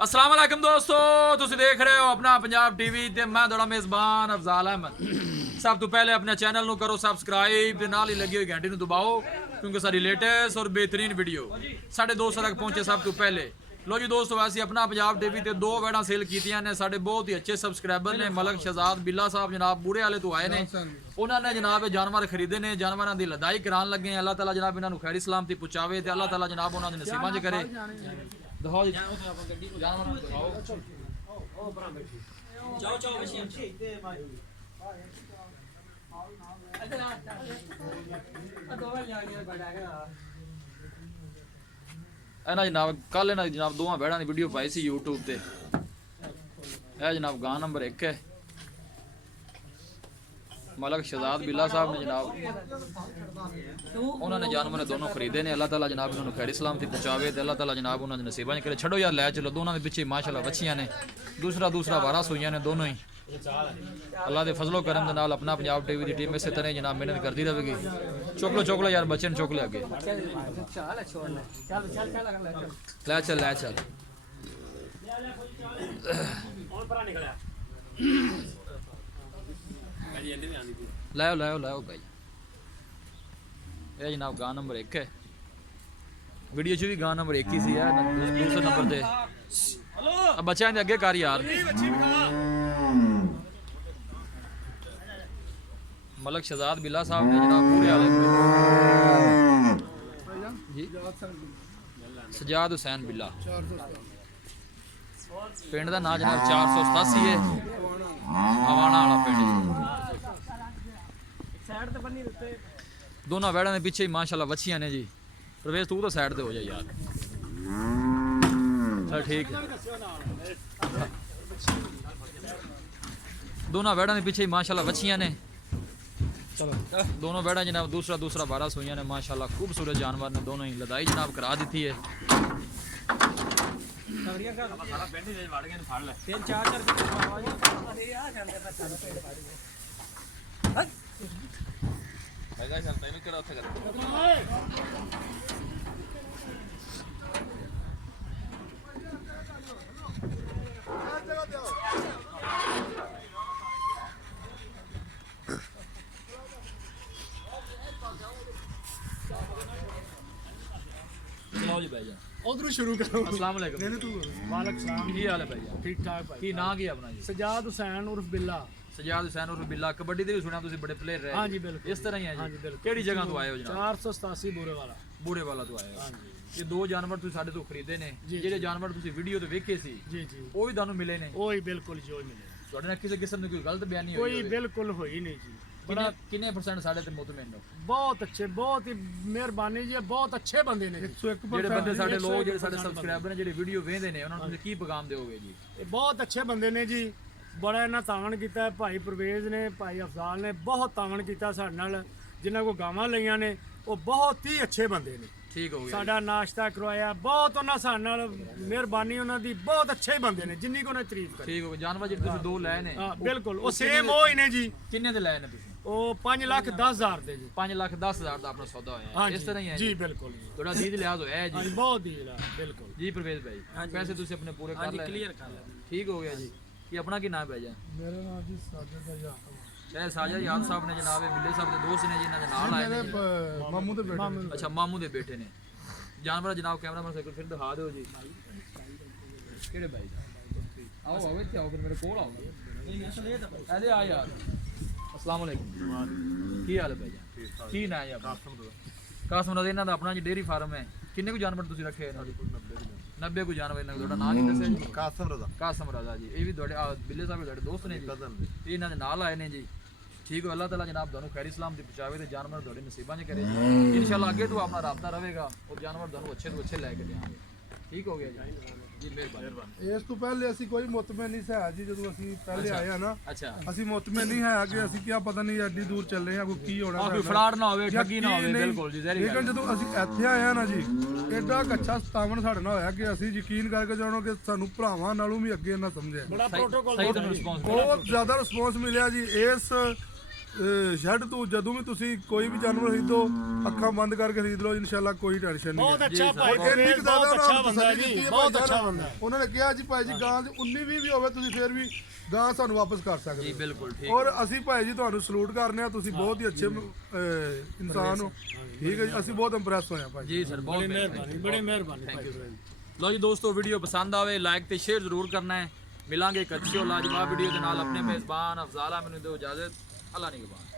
अस्सलाम वालेकुम दोस्तों, तुसी देख रहे हो अपना पंजाब टीवी ते मैं थोड़ा मेज़बान अफजाल अहमद। सब तो पहले अपने चैनल ਨੂੰ करो सब्सक्राइब ते नाल ही लगी हुई घंटी ਨੂੰ दबाओ क्योंकि सारी लेटेस्ट और बेहतरीन वीडियो साढ़े दोस्तों तक पहुंचे सब तो पहले। लो जी दोस्तों, वैसे अपना पंजाब टीवी ते 2 वैड़ा सेल कीतियां ने। साढ़े बहुत ही अच्छे सब्सक्राइबर ने मलक शहजाद बिल्ला साहब जनाब बूढ़े वाले तो आए ने। उन्होंने जनाब जानवर खरीदे ने, जानवरों की लदाई करान लगे। अल्लाह ताला जनाब इन्होंने खैरी सलामती पहुंचावे ते अल्लाह ताला जनाब उन्होंने नसीबां च करे। दिखाओ जी जानवर दिखाओ। जाओ जाओ मशीन ना जनाब कल इन्होंने जनाब 2 भैड़ों की वीडियो पाई सी यूट्यूब पे। यह जनाब गां नंबर 1 है। मलक शहजाद बिल्ला साहब ने जनाब उन्होंने जानवर दोनों खरीदे ने। अल्लाह ताला जनाब इन्होंने खैरी सलामती पहुंचावे ते अल्लाह ताला जनाब उन्होंने नसीबां करे। छड़ो यार लै चलो, दोनों के पिछे माशाल्लाह बच्चियां ने। दूसरा वारा सुइयां ने दोनों ही। अल्लाह के फजलो करम दे नाल अपना पंजाब टीवी की टीम इसे तरह जनाब मेहनत करती रहेगी। चुक लो यार बच्चे ने चुक ले अगे। लै चल लाओ भाई। ये जनाब गां नंबर 1 है। वीडियो च भी गां नंबर 1 ही सी है। दूसरे नंबर ते बच्चों के अगे कर यार। मलक शहजाद बिल्ला साहब ने जनाब पूरे वाले जी सजाद हुसैन बिल्ला पिंड का नाम जनाब 487 है। हवाना वाला पिंड। दोनों वैड़ों के पिछे ही माशाल्लाह बच्चियां ने जी। प्रवेश तू तो साइड ते हो जा यार। चल ठीक है। दोनों वैड़ों के पिछे ही माशाल्लाह बच्चियां ने। चलो दोनों वैड़ा जनाब दूसरा बारह सुइयां ने माशाल्लाह खूबसूरत जानवर ने। दोनों ही लदाई जनाब करा दी है। उधर शुरू करो। अस्सलाम वालेकुम। वालेकुम सलाम। की हाल है भाई? ठीक ठाक भाई। की नाम की अपना जी? सजाद हुसैन उर्फ बिल्ला। सजाद हुसैन उर्फ बिल्ला। कबड्डी ते भी सुना तुसी बड़े प्लेयर रहे। हाँ जी बिल्कुल इस तरह ही है हाँ जी। जी बिल्कुल। केड़ी जगह तो आए हो जनाब? 487 बूरे वाला। बूढ़े वाला तो आए हो। हाँ जी ये 2 जानवर तुसी साडे तो खरीदे ने। जेडे जानवर तुसी वीडियो ते वेखे सी जी जी ਉਹ ਵੀ ਤੁਹਾਨੂੰ ਮਿਲੇ ਨੇ? ओही बिल्कुल जो मिले। ਤੁਹਾਡੇ ਨਾਲ ਕਿਸੇ ਕਿਸਮ ਦੀ ਕੋਈ ਗਲਤ ਬਿਆਨੀ ਹੋਈ कोई बिल्कुल होई नहीं जी। बड़ा किन्ने % साडे ते मुतमिन हो? बहुत अच्छे, बहुत ही मेहरबानी जी। बहुत अच्छे बंदे ने। 101% ਜਿਹੜੇ ਬੰਦੇ ਸਾਡੇ ਲੋਕ ਜਿਹੜੇ ਸਾਡੇ ਸਬਸਕ੍ਰਾਈਬਰ ਨੇ ਜਿਹੜੇ ਵੀਡੀਓ ਵੇਖਦੇ ਨੇ ਉਹਨਾਂ ਨੂੰ ਤੁਸੀਂ ਕੀ ਪੈਗਾਮ ਦਿਓਗੇ ਜੀ? ਇਹ ਬਹੁਤ ਅੱਛੇ ਬੰਦੇ ਨੇ ਜੀ। ਬੜਾ ਇਹਨਾਂ ਤਾਵਣ ਕੀਤਾ ਹੈ। ਭਾਈ ਪ੍ਰਵੇਜ਼ ਨੇ, ਭਾਈ ਅਫਜ਼ਾਲ ਨੇ ਬਹੁਤ ਤਾਵਣ ਕੀਤਾ ਸਾਡੇ ਨਾਲ। ਜਿਨ੍ਹਾਂ ਕੋ ਗਾਵਾਂ ਲਈਆਂ ਨੇ ਉਹ ਬਹੁਤ ਹੀ ਅੱਛੇ ਬੰਦੇ ਨੇ। ਠੀਕ ਹੋ ਗਿਆ। ਸਾਡਾ ਨਾਸ਼ਤਾ ਕਰਵਾਇਆ ਬਹੁਤ। ਉਹਨਾਂ ਸਾਡੇ ਨਾਲ ਮਿਹਰਬਾਨੀ ਉਹਨਾਂ ਦੀ। ਬਹੁਤ ਅੱਛੇ ਬੰਦੇ ਨੇ ਜਿੰਨੀ ਕੋ ਨੇ ਤਾਰੀਫ ਕਰੀ। ਠੀਕ ਹੋ ਗਿਆ। ਜਾਨਵਰ ਜਿਹੜੇ ਤੁਸੀਂ 2 ਲਏ ਨੇ ਹਾਂ ਬਿਲਕੁਲ ਉਹ ਸੇਮ ਉਹ ਹੀ ਨੇ ਜੀ। ਕਿੰਨੇ ਦੇ ਲਏ ਨੇ ਤੁਸੀਂ? ਉਹ 5,10,000 ਦੇ ਜੀ। 5,10,000 ਦਾ ਆਪਣਾ ਸੌਦਾ ਹੋਇਆ ਹਾਂ ਹੈ। ਇਸ ਤਰ੍ਹਾਂ ਹੀ ਹੈ ਜੀ ਬਿਲਕੁਲ ਜੀ। ਥੋੜਾ ਦੀਦ ਲਿਹਾਜ਼ ਹੋਇਆ ਹੈ ਹਾਂ ਜੀ। ਬਹੁਤ ਹੀ ਬਿਲकुल ਜੀ ਪ੍ਰਵੇਸ਼ ਭਾਈ ਪੈਸੇ ਤੁਸੀਂ ਆਪਣੇ ਪੂਰੇ ਕਰ ਲਏ? क्लियर कर ले। ਠੀਕ ਹੋ ਗਿਆ ਜੀ। ਇਹ ਆਪਣਾ ਕੀ ਨਾਮ ਹੈ ਜੀ? ਮੇਰਾ ਨਾਮ ਜੀ ਸਾਜਦ ਯਾਦ। ਇਹ ਸਾਜਦ ਯਾਦ ਸਾਹਿਬ ਨੇ ਜਨਾਬ ਇਹ ਬਿੱਲੇ ਸਾਹਿਬ ਦੇ ਦੋਸਤ ਨੇ ਜਿਨ੍ਹਾਂ ਦੇ ਨਾਲ ਆਏ ਨੇ ਜੀ। ਮਾਮੂ ਦੇ ਬੇਟੇ। ਅੱਛਾ ਮਾਮੂ ਦੇ ਬੇਟੇ ਨੇ। जानवर जनाब कैमरामैन से फिर दिखा दो जी। केड़े भाई आओ इत्थे आओ फिर मेरे कोल आओ। ऐसे आ यार। अस्सलाम वालेकुम। की हाल है भाई जान? की ना है आपका? कासम रजा इन्हां दा अपना जी डेयरी फार्म है। किन्ने को जानवर तुसीं रखे हैं? 90 को जानवर। इन्हां दा नाम ही दस्सिया जी? कासम रजा जी। ये भी तुहाडे बिल्ले साहब तुहाडे दोस्त ने जी। इन्हां दे नाल आए ने जी। ठीक है। अल्लाह ताला जनाब दोनों खैरी सलामती पहुंचावे ते जानवर थोड़े नसीबां च करे। इंशाल्लाह आगे तो अपना राबता रहेगा और जानवर दोनों अच्छे तो अच्छे लैके देंगे। ठीक हो गया जी। जी मेहरबानी। ਇਸ ਤੋਂ ਪਹਿਲੇ ਅਸੀਂ ਕੋਈ ਮੁਤਮਿਨ ਨਹੀਂ ਸੀ ਜੀ। ਜਦੋਂ ਅਸੀਂ ਪਹਿਲੇ ਆਏ ਆ ਨਾ अच्छा ਅਸੀਂ ਮੁਤਮਿਨ ਨਹੀਂ ਹੈ ਕਿ ਅਸੀਂ ਕੀ ਪਤਾ ਨਹੀਂ ਐਡੀ ਦੂਰ ਚੱਲੇ ਆ ਕੋਈ ਕੀ ਹੋਣਾ कोई फ्रॉड ना होवे ठगी ना होवे। बिल्कुल जी जहरी ਲੇਕਿਨ ਜਦੋਂ ਅਸੀਂ ਇੱਥੇ ਆਏ ਆ ਨਾ ਜੀ ਐਡਾ ਕੱਚਾ ਸਤਾਵਣ ਸਾਡੇ ਨਾਲ ਹੋਇਆ ਕਿ ਅਸੀਂ ਯਕੀਨ ਕਰਕੇ ਜਾਣੋ ਕਿ ਸਾਨੂੰ ਭਰਾਵਾਂ ਨਾਲੋਂ ਵੀ ਅੱਗੇ ਨਾ ਸਮਝਿਆ। ਬੜਾ ਪ੍ਰੋਟੋਕਾਲ सही तो रिस्पांस ਬਹੁਤ ਜ਼ਿਆਦਾ ਰਿਸਪੌਂਸ ਮਿਲਿਆ ਜੀ। ਇਸ ਸ਼ੈੱਡ ਤੋਂ ਜਦੋਂ ਵੀ ਤੁਸੀਂ ਕੋਈ ਵੀ ਜਾਨਵਰ ਖਰੀਦੋ ਅੱਖਾਂ ਬੰਦ ਕਰਕੇ ਖਰੀਦ ਲਓ ਇਨਸ਼ਾਅੱਲਾ ਕੋਈ ਟੈਨਸ਼ਨ ਨਹੀਂ ਬਹੁਤ ਹੈ। ਅੱਛਾ ਭਾਈ ਇੰਨੀ ਪਰਵੇਜ਼ ਕੁ ਜ਼ਿਆਦਾ ਬਹੁਤ ਅੱਛਾ ਉਹਨਾਂ ਬੰਦਾ ਹੈ ਤਸੱਲੀ ਜੀ ਕੀਤੀ ਹੈ ਬਹੁਤ ਭਾਈ ਅੱਛਾ ਸਾਹਿਬ। ਬੰਦਾ ਹੈ। ਉਹਨਾਂ ਨੇ ਕਿਹਾ ਜੀ ਭਾਈ ਜੀ ਗਾਂ 19-20 ਵੀ ਹੋਵੇ ਤੁਸੀਂ ਫਿਰ ਵੀ ਗਾਂ ਸਾਨੂੰ ਵਾਪਸ ਕਰ ਸਕਦੇ ਜੀ ਹੋ। ਬਿਲਕੁਲ ਠੀਕ ਔਰ ਅਸੀਂ ਭਾਈ ਜੀ ਤੁਹਾਨੂੰ ਸਲੂਟ ਕਰਨੇ ਆ, ਤੁਸੀਂ ਬਹੁਤ ਹੀ ਅੱਛੇ ਇਨਸਾਨ ਹੋ। ਠੀਕ ਹੈ ਜੀ, ਅਸੀਂ ਬਹੁਤ ਇੰਪ੍ਰੈਸ ਹੋਏ ਆ ਭਾਈ। ਜੀ ਸਰ ਬਹੁਤ ਮਿਹਰਬਾਨੀ ਬੜੀ ਮਿਹਰਬਾਨੀ ਭਾਈ। ਲਓ ਜੀ ਦੋਸਤੋ ਵੀਡੀਓ ਪਸੰਦ ਆਵੇ ਲਾਈਕ ਤੇ ਸ਼ੇਅਰ ਜ਼ਰੂਰ ਕਰਨਾ ਹੈ। ਮਿਲਾਂਗੇ ਇੱਕ ਅੱਛੀ ਔਰ ਲਾਜਵਾਬ ਵੀਡੀਓ ਦੇ ਨਾਲ। ਆਪਣੇ ਮੇਜ਼ਬਾਨ ਅਫਜ਼ਾਲਾ ਮੈਨੂੰ ਦਿਓ ਇਜਾਜ਼ਤ। ਅੱਲਾ ਨਿਗਹਬਾਨ।